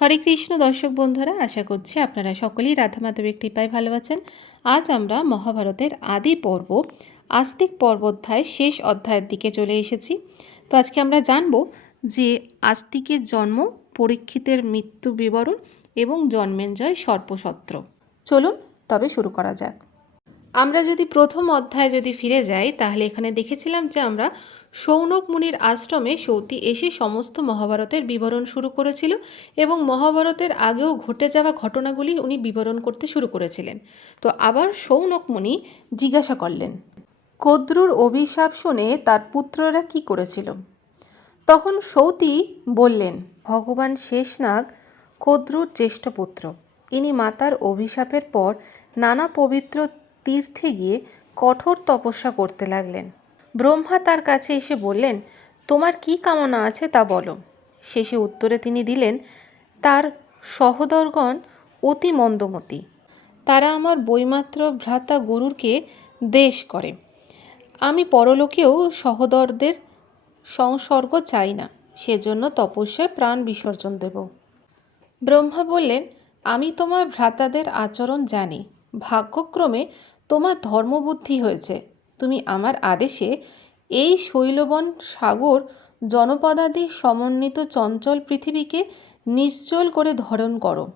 হরে কৃষ্ণ দর্শক বন্ধুরা, আশা করছি আপনারা সকলেই রাধা মাধবের কৃপায় ভালো আছেন। আজ আমরা মহাভারতের আদি পর্ব, আস্তিক পর্বোধ্যায় শেষ অধ্যায়ের দিকে চলে এসেছি। তো আজকে আমরা জানব যে আস্তিকের জন্ম, পরীক্ষিতের মৃত্যু বিবরণ এবং জন্মেঞ্জয় সর্পসত্র। চলুন তবে শুরু করা যাক। আমরা যদি প্রথম অধ্যায়ে যদি ফিরে যাই, তাহলে এখানে দেখেছিলাম যে আমরা সৌনক মুনির আশ্রমে সৌতি এসে সমস্ত মহাভারতের বিবরণ শুরু করেছিল এবং মহাভারতের আগেও ঘটে যাওয়া ঘটনাগুলি উনি বিবরণ করতে শুরু করেছিলেন। তো আবার সৌনক মুনি জিজ্ঞাসা করলেন, কদ্রুর অভিশাপ শুনে তার পুত্ররা কি করেছিল? তখন সৌতি বললেন, ভগবান শেষনাগ, কদ্রুর জ্যেষ্ঠ পুত্র, ইনি মাতার অভিশাপের পর নানা পবিত্র তীর্থে গিয়ে কঠোর তপস্যা করতে লাগলেন। ব্রহ্মা তার কাছে এসে বললেন, তোমার কি কামনা আছে তা বলো। শেষে উত্তরে তিনি দিলেন, তার সহদরগণ অতি মন্দমতি। তারা আমার বইমাত্র ভ্রাতা গরুরকে দেশ করে। আমি পরলোকেও সহদরদের সংসর্গ চাই না, সেজন্য তপস্যায় প্রাণ বিসর্জন দেব। ব্রহ্মা বললেন, আমি তোমার ভ্রাতাদের আচরণ জানি। ভাগ্যক্রমে তোমার ধর্মবুদ্ধি হয়েছে। তুমি আমার আদেশে এই শৈলবন সাগর জনপদাদি সমন্বিত চঞ্চল পৃথিবীকে নিশ্চল করে ধরন করো।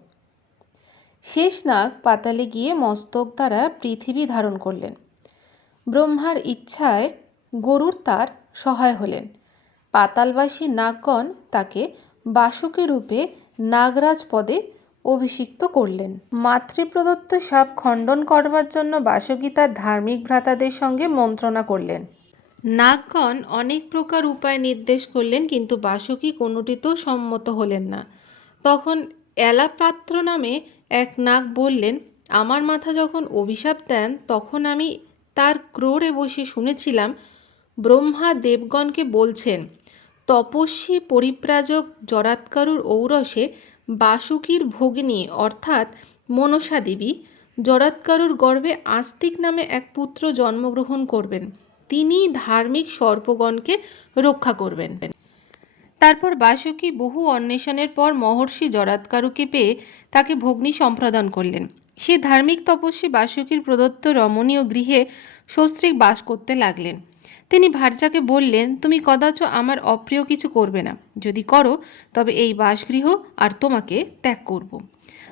শেষ শেষনাগ পাতালে গিয়ে মস্তক দ্বারা পৃথিবী ধারণ করলেন। ব্রহ্মার ইচ্ছায় গরুর তার সহায় হলেন। পাতালবাসী নাগগণ তাকে বাসুকী রূপে নাগরাজ পদে অভিষিক্ত করলেন। মাতৃপ্রদত্ত সাপ খণ্ডন করবার জন্য বাসুকী তার ধার্মিক ভ্রাতাদের সঙ্গে মন্ত্রণা করলেন। নাগগণ অনেক প্রকার উপায় নির্দেশ করলেন, কিন্তু বাসুকী কোনোটিতেও সম্মত হলেন না। তখন এলাপ্রাত্র নামে এক নাগ বললেন, আমার মাথা যখন অভিশাপ দেন, তখন আমি তার ক্রোড়ে বসে শুনেছিলাম, ব্রহ্মা দেবগণকে বলছেন, তপস্বী পরিব্রাজক জরাৎকারুর ঔরসে বাসুকীর ভগ্নী অর্থাৎ মনসা দেবী জরাৎকারুর গর্ভে আস্তিক নামে এক পুত্র জন্মগ্রহণ করবেন। তিনি ধার্মিক সর্পগণকে রক্ষা করবেন। তারপর বাসুকী বহু অন্বেষণের পর মহর্ষি জরাৎকারুকে পেয়ে তাকে ভগ্নী সম্প্রদান করলেন। সে ধার্মিক তপস্বী বাসুকীর প্রদত্ত রমণীয় গৃহে সস্ত্রীক বাস করতে লাগলেন। তিনি ভার্যাকে বললেন, তুমি কদাচ আমার অপ্রিয় কিছু করবে না। যদি করো, তবে এই বাসগৃহ আর তোমাকে ত্যাগ করব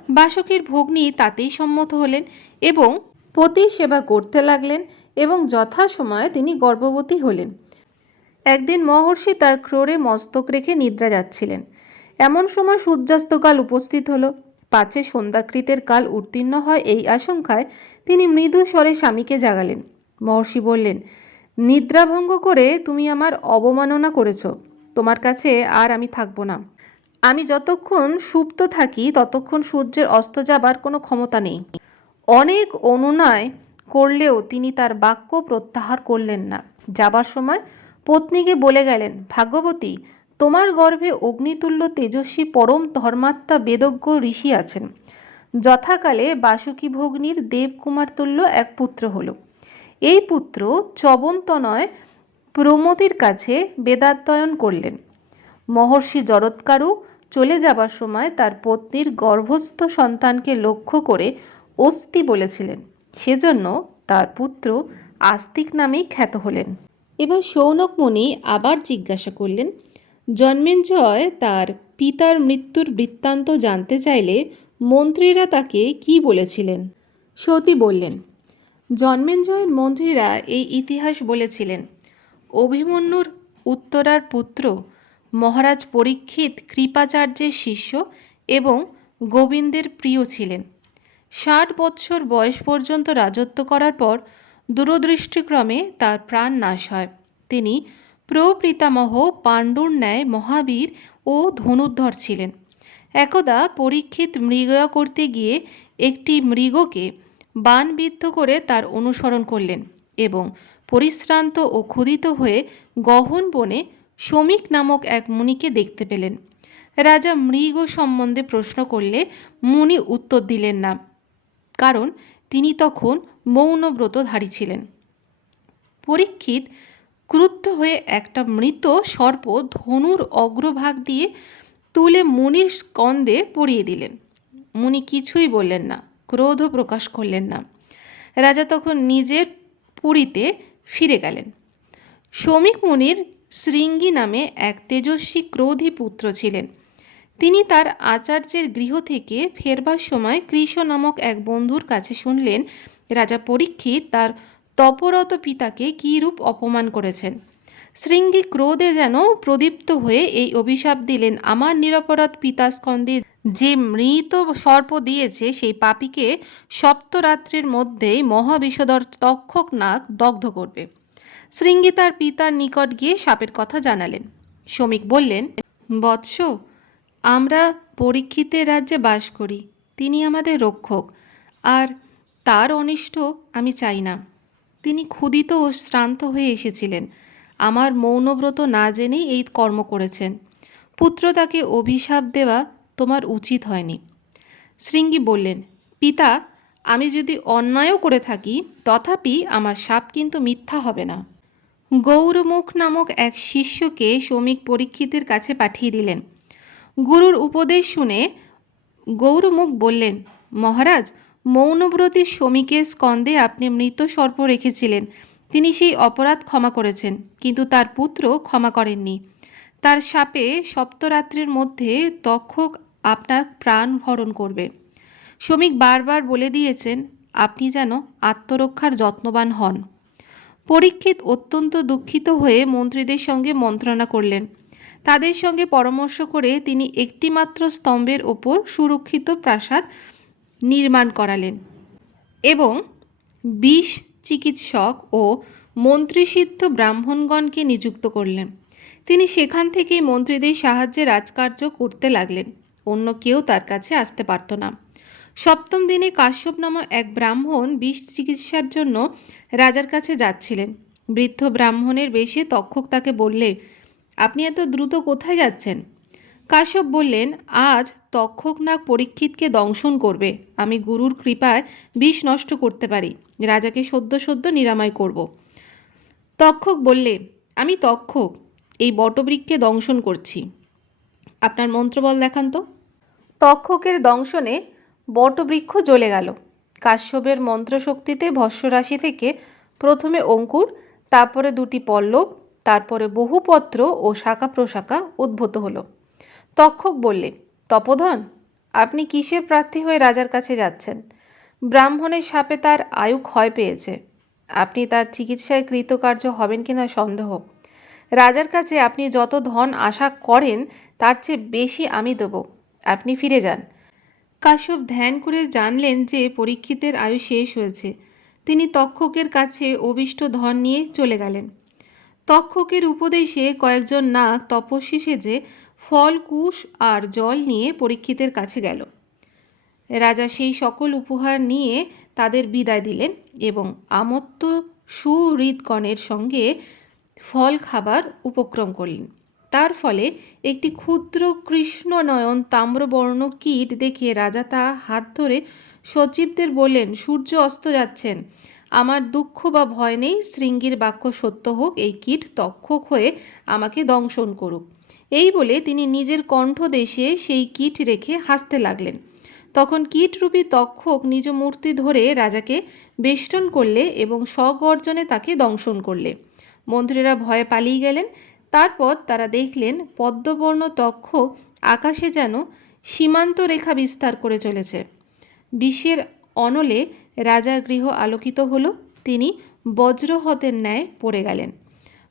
বাসকের ভগ্নী তাতেই সম্মত হলেন এবং পতি সেবা করতে লাগলেন এবং যথাসময়ে তিনি গর্ভবতী হলেন। একদিন মহর্ষি তার ক্রোড়ে মস্তক রেখে নিদ্রা যাচ্ছিলেন। এমন সময় সূর্যাস্তকাল উপস্থিত হলো। পাছে সন্ধ্যাকৃতের কাল উত্তীর্ণ হয় এই আশঙ্কায় তিনি মৃদু স্বরে স্বামীকে জাগালেন। মহর্ষি বললেন নিদ্রাভঙ্গ করে তুমি আমার অবমাননা করেছ। তোমার কাছে আর আমি থাকব না। আমি যতক্ষণ সুপ্ত থাকি, ততক্ষণ সূর্যের অস্ত যাবার কোনো ক্ষমতা নেই। অনেক অনুনয় করলেও তিনি তার বাক্য প্রত্যাহার করলেন না। যাবার সময় পত্নীকে বলে গেলেন, ভাগ্যবতী, তোমার গর্ভে অগ্নিতুল্য তেজস্বী পরম ধর্মাত্মা বেদজ্ঞ ঋষি আছেন। যথাকালে বাসুকী ভগ্নীর দেবকুমার তুল্য এক পুত্র হলো। এই পুত্র চবন্তনয় প্রমতির কাছে বেদাধ্যয়ন করলেন। মহর্ষি জরৎকারু চলে যাবার সময় তার পত্নীর গর্ভস্থ সন্তানকে লক্ষ্য করে অস্থি বলেছিলেন। সেজন্য তার পুত্র আস্তিক নামেই খ্যাত হলেন। এবার সৌনক মুনি আবার জিজ্ঞাসা করলেন, জন্মেঞ্জয়, তার পিতার মৃত্যুর বৃত্তান্ত জানতে চাইলে মন্ত্রীরা তাকে কি বলেছিলেন? সতী বললেন জন্মেঞ্জয়ের মন্ত্রীরা এই ইতিহাস বলেছিলেন, অভিমন্যুর উত্তরার পুত্র মহারাজ পরীক্ষিত কৃপাচার্যের শিষ্য এবং গোবিন্দের প্রিয় ছিলেন। ষাট বৎসর বয়স পর্যন্ত রাজত্ব করার পর দূরদৃষ্টিক্রমে তার প্রাণ নাশ হয়। তিনি প্রপিতামহ পাণ্ডুর ন্যায় মহাবীর ও ধনুর্ধর ছিলেন। একদা পরীক্ষিত মৃগয়া করতে গিয়ে একটি মৃগকে বানবিদ্ধ করে তার অনুসরণ করলেন এবং পরিশ্রান্ত ও ক্ষুদিত হয়ে গহন বনে শ্রমিক নামক এক মুনিকে দেখতে পেলেন। রাজা মৃগ সম্বন্ধে প্রশ্ন করলে মুনি উত্তর দিলেন না, কারণ তিনি তখন মৌনব্রতধারী ছিলেন। পরীক্ষিত ক্রুদ্ধ হয়ে একটা মৃত সর্প ধনুর অগ্রভাগ দিয়ে তুলে মুনির স্কন্দে পরিয়ে দিলেন। মুনি কিছুই বললেন না। ক্রোধও প্রকাশ করলেন না। রাজা তখন নিজের পুরীতে ফিরে গেলেন। শ্রমিক মুনির শৃঙ্গি নামে এক তেজস্বী ক্রোধী পুত্র ছিলেন। তিনি তার আচার্যের গৃহ থেকে ফেরবার সময় কৃষ নামক এক বন্ধুর কাছে শুনলেন, রাজা পরীক্ষিত, তার তপরত পিতাকে কী রূপ অপমান করেছেন? শৃঙ্গী ক্রোধে যেন প্রদীপ্ত হয়ে এই অভিশাপ দিলেন। আমার নিরপরাধ পিতা স্কন্দে যে মৃত সর্প দিয়েছে, সেই পাপীকে সপ্তরাত্রির মধ্যেই মহাবিষদর তক্ষক নাক দগ্ধ করবে। শৃঙ্গী তার পিতার নিকট গিয়ে সাপের কথা জানালেন। শ্রমিক বললেন, বৎস, আমরা পরীক্ষিতের রাজ্যে বাস করি। তিনি আমাদের রক্ষক। আর তার অনিষ্ট আমি চাই না। তিনি ক্ষুদিত ও শ্রান্ত হয়ে এসেছিলেন। আমার মৌনব্রত না জেনেই এই কর্ম করেছেন। পুত্র তাকে অভিশাপ দেওয়া তোমার উচিত হয়নি। শৃঙ্গী বললেন, পিতা, আমি যদি অন্যায়ও করে থাকি, তথাপি আমার সাপ কিন্তু মিথ্যা হবে না। গৌরমুখ নামক এক শিষ্যকে শ্রমিক পরীক্ষিতের কাছে পাঠিয়ে দিলেন। গুরুর উপদেশ শুনে গৌরমুখ বললেন, মহারাজ মৌনব্রতী শ্রমিকের স্কন্দে আপনি মৃত সর্প রেখেছিলেন। তিনি সেই অপরাধ ক্ষমা করেছেন, কিন্তু তার পুত্র ক্ষমা করেননি। তার সাপে সপ্তরাত্রির মধ্যে তক্ষক আপনার প্রাণ হরণ করবে। শ্রমিক বারবার বলে দিয়েছেন, আপনি যেন আত্মরক্ষার যত্নবান হন। পরীক্ষিত অত্যন্ত দুঃখিত হয়ে মন্ত্রীদের সঙ্গে মন্ত্রণা করলেন। তাদের সঙ্গে পরামর্শ করে তিনি একটিমাত্র স্তম্ভের ওপর সুরক্ষিত প্রাসাদ নির্মাণ করালেন এবং বিষ চিকিৎসক ও মন্ত্রীসিদ্ধ ব্রাহ্মণগণকে নিযুক্ত করলেন। তিনি সেখান থেকেই মন্ত্রীদের সাহায্যে রাজকার্য করতে লাগলেন। অন্য কেউ তার কাছে আসতে পারত না। সপ্তম দিনে কাশ্যপ নামক এক ব্রাহ্মণ বিষ চিকিৎসার জন্য রাজার কাছে যাচ্ছিলেন। বৃদ্ধ ব্রাহ্মণের বেশে তক্ষক তাকে বললে, আপনি এত দ্রুত কোথায় যাচ্ছেন? কাশ্যপ বললেন, আজ তক্ষক নাগ পরীক্ষিতকে দংশন করবে। আমি গুরুর কৃপায় বিষ নষ্ট করতে পারি। রাজাকে সদ্য সদ্য নিরাময় করব। তক্ষক বললে, আমি তক্ষক, এই বটবৃক্ষকে দংশন করছি। আপনার মন্ত্রবল দেখান তো। তক্ষকের দংশনে বটবৃক্ষ জ্বলে গেল। কাশ্যপের মন্ত্রশক্তিতে ভস্যরাশি থেকে প্রথমে অঙ্কুর, তারপরে দুটি পল্লব, তারপরে বহুপত্র ও শাখা প্রশাখা উদ্ভূত হলো। তক্ষক বললে তপোধন, আপনি কিসের প্রার্থী হয়ে রাজার কাছে যাচ্ছেন? ব্রাহ্মণের সাপে তার আয়ু ক্ষয় পেয়েছে। আপনি তার চিকিৎসায় কৃতকার্য হবেন কিনা সন্দেহ। রাজার কাছে আপনি যত ধন আশা করেন, তার চেয়ে বেশি আমি দেব। আপনি ফিরে যান। কাশ্যপ ধ্যান করে জানলেন যে পরীক্ষিতের আয়ু শেষ হয়েছে। তিনি তক্ষকের কাছে অবিষ্ট ধন নিয়ে চলে গেলেন। তক্ষকের উপদেশে কয়েকজন নাগ তপস্বী সেজে ফল, কুশ আর জল নিয়ে পরীক্ষিতের কাছে গেল। রাজা সেই সকল উপহার নিয়ে তাদের বিদায় দিলেন এবং আমত্ত সুহৃদগণের সঙ্গে ফল খাবার উপক্রম করলেন। তার ফলে একটি ক্ষুদ্র কৃষ্ণনয়ন তাম্রবর্ণ কীট দেখে রাজা তা হাত ধরে সচিবদের বললেন, সূর্য অস্ত যাচ্ছেন। আমার দুঃখ বা ভয় নেই, শৃঙ্গীর বাক্য সত্য হোক, এই কীট তক্ষক হয়ে আমাকে দংশন করুক। এই বলে তিনি নিজের কণ্ঠ দেশে সেই কীট রেখে হাসতে লাগলেন। তখন কীটরূপী তক্ষক নিজ মূর্তি ধরে রাজাকে বেষ্টন করলে এবং স্বগর্জনে তাকে দংশন করলে। মন্ত্রীরা ভয়ে পালিয়ে গেলেন। তারপর তারা দেখলেন পদ্মবর্ণ তক্ষ আকাশে যেন সীমান্ত রেখা বিস্তার করে চলেছে। বিশ্বের অনলে রাজার গৃহ আলোকিত হল। তিনি বজ্রহতের ন্যায় পড়ে গেলেন।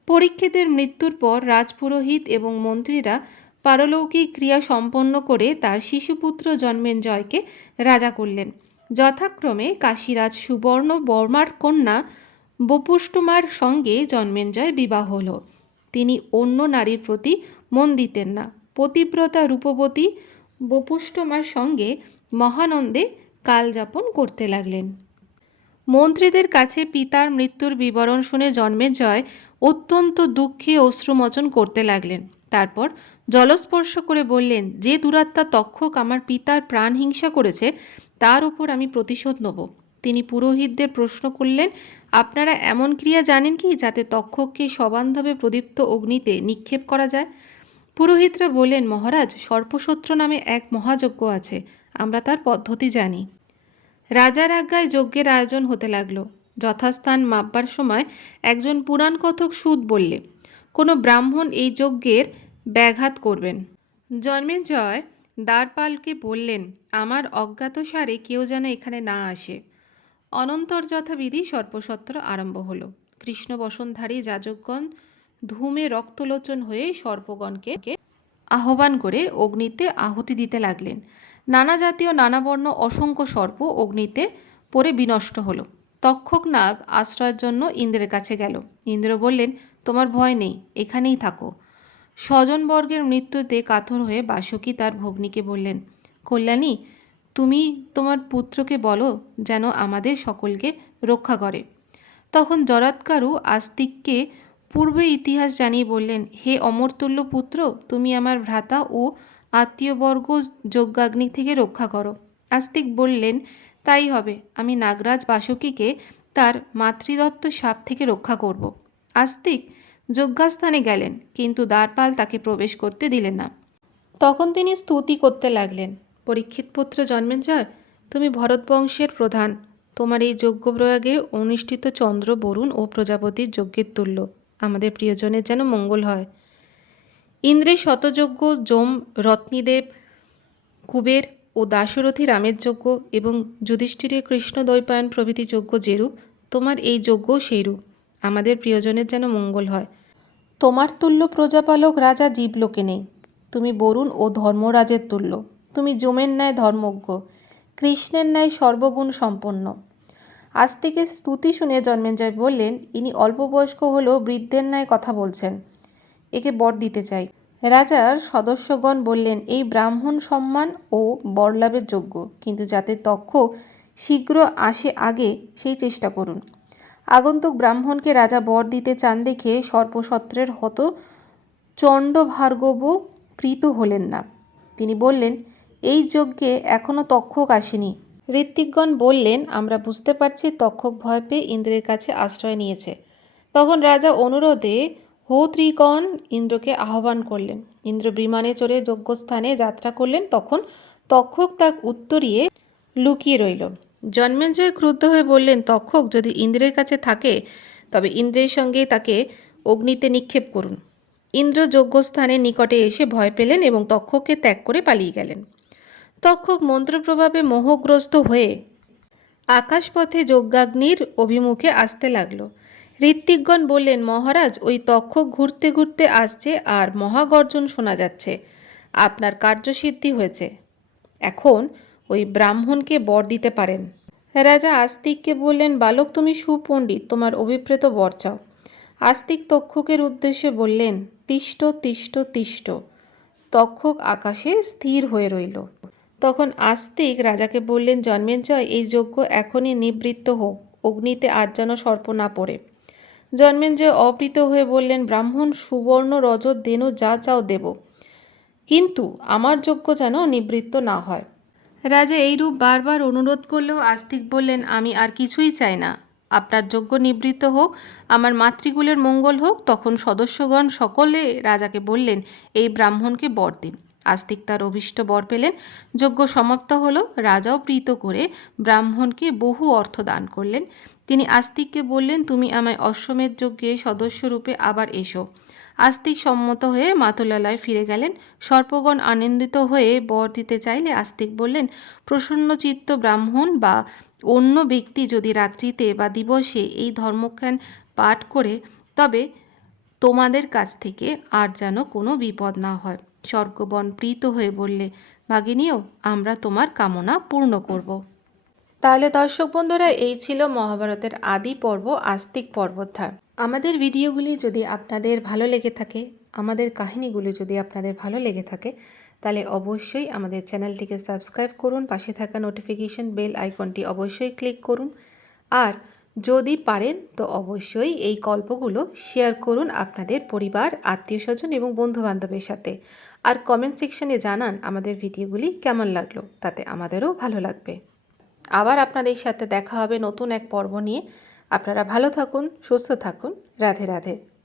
পরীক্ষিতের মৃত্যুর পর রাজপুরোহিত এবং মন্ত্রীরা পারলৌকিক ক্রিয়া সম্পন্ন করে তার শিশুপুত্র জন্মেঞ্জয়কে রাজা করলেন। যথাক্রমে কাশীরাজ সুবর্ণ বর্মার কন্যা বপুষ্টমার সঙ্গে জন্মেঞ্জয় বিবাহ হল। তিনি অন্য নারীর প্রতি মন দিতেন না। পতিব্রতা রূপবতী বপুষ্টমার সঙ্গে মহানন্দে কালযাপন করতে লাগলেন। মন্ত্রীদের কাছে পিতার মৃত্যুর বিবরণ শুনে জন্মেজয় অত্যন্ত দুঃখে অশ্রুমোচন করতে লাগলেন। তারপর জলস্পর্শ করে বললেন, যে দুরাত্মা তক্ষক আমার পিতার প্রাণ হিংসা করেছে, তার উপর আমি প্রতিশোধ নেব। তিনি পুরোহিতদের প্রশ্ন করলেন, আপনারা এমন ক্রিয়া জানেন কি, যাতে তক্ষককে সবান্ধবে প্রদীপ্ত অগ্নিতে নিক্ষেপ করা যায়? পুরোহিতরা বললেন, মহারাজ সর্পসূত্র নামে এক মহাযজ্ঞ আছে, আমরা তার পদ্ধতি জানি। রাজার আজ্ঞায় যজ্ঞের আয়োজন হতে লাগল। যথাস্থান মাপবার সময় একজন পুরাণ কথক সুদ বললে, কোনো ব্রাহ্মণ এই যজ্ঞের ব্যাঘাত করবেন। জন্মেজয় দ্বারপালকে বললেন, আমার অজ্ঞাতসারে কেউ যেন এখানে না আসে। অনন্তর যথাবিধি সর্পসত্র আরম্ভ হলো। কৃষ্ণ বসনধারী যাজকগণ ধূমে রক্তলোচন হয়ে সর্পগণকে আহ্বান করে অগ্নিতে আহুতি দিতে লাগলেন। নানা জাতীয় নানা বর্ণ অসংখ্য সর্প অগ্নিতে পরে বিনষ্ট হলো। তক্ষক নাগ আশ্রয়ের জন্য ইন্দ্রের কাছে গেল। ইন্দ্র বললেন, তোমার ভয় নেই, এখানেই থাকো। স্বজনবর্গের মৃত্যুতে কাতর হয়ে বাসুকী তার ভগ্নীকে বললেন, কল্যাণী, তুমি তোমার পুত্রকে বলো যেন আমাদের সকলকে রক্ষা করে। তখন জরাৎকারু আস্তিককে পূর্বে ইতিহাস জানিয়ে বললেন, হে অমরতুল্য পুত্র, তুমি আমার ভ্রাতা ও আত্মীয়বর্গ যজ্ঞাগ্নি থেকে রক্ষা করো। আস্তিক বললেন তাই হবে। আমি নাগরাজ বাসুকীকে তার মাতৃদত্ত সাপ থেকে রক্ষা করব। আস্তিক যজ্ঞাস্থানে গেলেন, কিন্তু দ্বারপাল তাকে প্রবেশ করতে দিলেন না। তখন তিনি স্তুতি করতে লাগলেন, পরীক্ষিত পুত্র জন্মেজয় তুমি ভরত বংশের প্রধান, তোমার এই যজ্ঞ প্রয়াগে অনুষ্ঠিত চন্দ্র, বরুণ ও প্রজাপতির যজ্ঞের তুল্য, আমাদের প্রিয়জনের যেন মঙ্গল হয়। ইন্দ্রের শতযজ্ঞ যম রত্নীদেব কুবের ও দাশরথী রামের যজ্ঞ এবং যুধিষ্ঠিরের কৃষ্ণ দ্বৈপায়ন প্রভৃতি যজ্ঞ যেরূপ, তোমার এই যজ্ঞও সেইরূপ। আমাদের প্রিয়জনের যেন মঙ্গল হয়। তোমার তুল্য প্রজাপালক রাজা জীবলোকে নেই। তুমি বরুণ ও ধর্মরাজের তুল্য। তুমি যমের ন্যায় ধর্মজ্ঞ। কৃষ্ণের ন্যায় সর্বগুণ সম্পন্ন। আজ থেকে স্তুতি শুনে জন্মেঞ্জয় বললেন, ইনি অল্প বয়স্ক হলেও বৃদ্ধের ন্যায় কথা বলছেন। একে বর দিতে চাই। রাজার সদস্যগণ বললেন, এই ব্রাহ্মণ সম্মান ও বরলাভের যোগ্য, কিন্তু যাতে তক্ষ শীঘ্র আসে আগে সেই চেষ্টা করুন। আগন্তুক ব্রাহ্মণকে রাজা বর দিতে চান দেখে সর্পসত্রের হত চণ্ড ভার্গব প্রীত হলেন না। তিনি বললেন, এই যজ্ঞে এখনও তক্ষক আসেনি। ঋত্বিকগণ বললেন, আমরা বুঝতে পারছি তক্ষক ভয় পেয়ে ইন্দ্রের কাছে আশ্রয় নিয়েছে। তখন রাজা অনুরোধে হোত্রিগণ ইন্দ্রকে আহ্বান করলেন। ইন্দ্র বিমানে চড়ে যজ্ঞস্থানে যাত্রা করলেন। তখন তক্ষক তাক উত্তরিয়ে লুকিয়ে রইল। জন্মেঞ্জয় ক্রুদ্ধ হয়ে বললেন, তক্ষক, যদি ইন্দ্রের কাছে থাকে, তবে ইন্দ্রের সঙ্গে তাকে অগ্নিতে নিক্ষেপ করুন। ইন্দ্র যজ্ঞস্থানের নিকটে এসে ভয় পেলেন এবং তক্ষককে ত্যাগ করে পালিয়ে গেলেন। তক্ষক মন্ত্রপ্রভাবে মোহগ্রস্ত হয়ে আকাশপথে যজ্ঞাগ্নির অভিমুখে আসতে লাগল। ঋত্বিকগণ বললেন, মহারাজ, ওই তক্ষক ঘুরতে ঘুরতে আসছে আর মহাগর্জন শোনা যাচ্ছে। আপনার কার্যসিদ্ধি হয়েছে। এখন ওই ব্রাহ্মণকে বর দিতে পারেন। রাজা আস্তিককে বললেন, বালক, তুমি সুপণ্ডিত, তোমার অভিপ্রেত বর চাও। আস্তিক তক্ষকের উদ্দেশ্যে বললেন, তিষ্ট তিষ্ট তিষ্ট। তক্ষক আকাশে স্থির হয়ে রইল। তখন আস্তিক রাজাকে বললেন জন্মেঞ্জয় এই যজ্ঞ এখনই নিবৃত্ত হোক। অগ্নিতে আর যেন সর্প না পড়ে। জন্মেঞ্জয় অপ্রীত হয়ে বললেন, ব্রাহ্মণ সুবর্ণ রজত দেনু যা চাও দেব। কিন্তু আমার যজ্ঞ যেন নিবৃত্ত না হয়। রাজা এইরূপ বারবার অনুরোধ করলেও আস্তিক বললেন, আমি আর কিছুই চাই না। আপনার যোগ্য নিবৃত্ত হোক, আমার মাতৃকুলের মঙ্গল হোক, তখন সদস্যগণ সকলে রাজাকে বললেন, এই ব্রাহ্মণকে বর দিন। আস্তিক তার অভীষ্ট বর পেলেন। যজ্ঞ সমাপ্ত হলো, রাজাও প্রীত করে ব্রাহ্মণকে বহু অর্থ দান করলেন। তিনি আস্তিককে বললেন, তুমি আমায় অশ্বমেধ যজ্ঞে সদস্যরূপে আবার এসো। আস্তিক সম্মত হয়ে মাতুলালয় ফিরে গেলেন। সর্পগণ আনন্দিত হয়ে বর দিতে চাইলে আস্তিক বললেন, প্রসন্নচিত্ত ব্রাহ্মণ বা অন্য ব্যক্তি যদি রাত্রিতে বা দিবসে এই ধর্মজ্ঞান পাঠ করে, তবে তোমাদের কাছ থেকে আর যেন কোনো বিপদ না হয়। স্বর্গবন প্রীত হয়ে বললে, ভাগিনীও, আমরা তোমার কামনা পূর্ণ করব। তাহলে দর্শক বন্ধুরা, এই ছিল মহাভারতের আদি পর্ব, আস্তিক পর্বোদ্ধার। আমাদের ভিডিওগুলি যদি আপনাদের ভালো লেগে থাকে, আমাদের কাহিনীগুলি যদি আপনাদের ভালো লেগে থাকে, তাহলে অবশ্যই আমাদের চ্যানেলটিকে সাবস্ক্রাইব করুন, পাশে থাকা নোটিফিকেশন বেল আইকনটি অবশ্যই ক্লিক করুন। আর যদি পারেন, তো অবশ্যই এই গল্পগুলো শেয়ার করুন আপনাদের পরিবার আত্মীয় স্বজন এবং বন্ধুবান্ধবের সাথে। আর কমেন্ট সেকশনে জানান আমাদের ভিডিওগুলি কেমন লাগল, তাতে আমাদেরও ভালো লাগবে। আবার আপনাদের সাথে দেখা হবে নতুন এক পর্ব নিয়ে। আপনারা ভালো থাকুন, সুস্থ থাকুন। রাধে রাধে।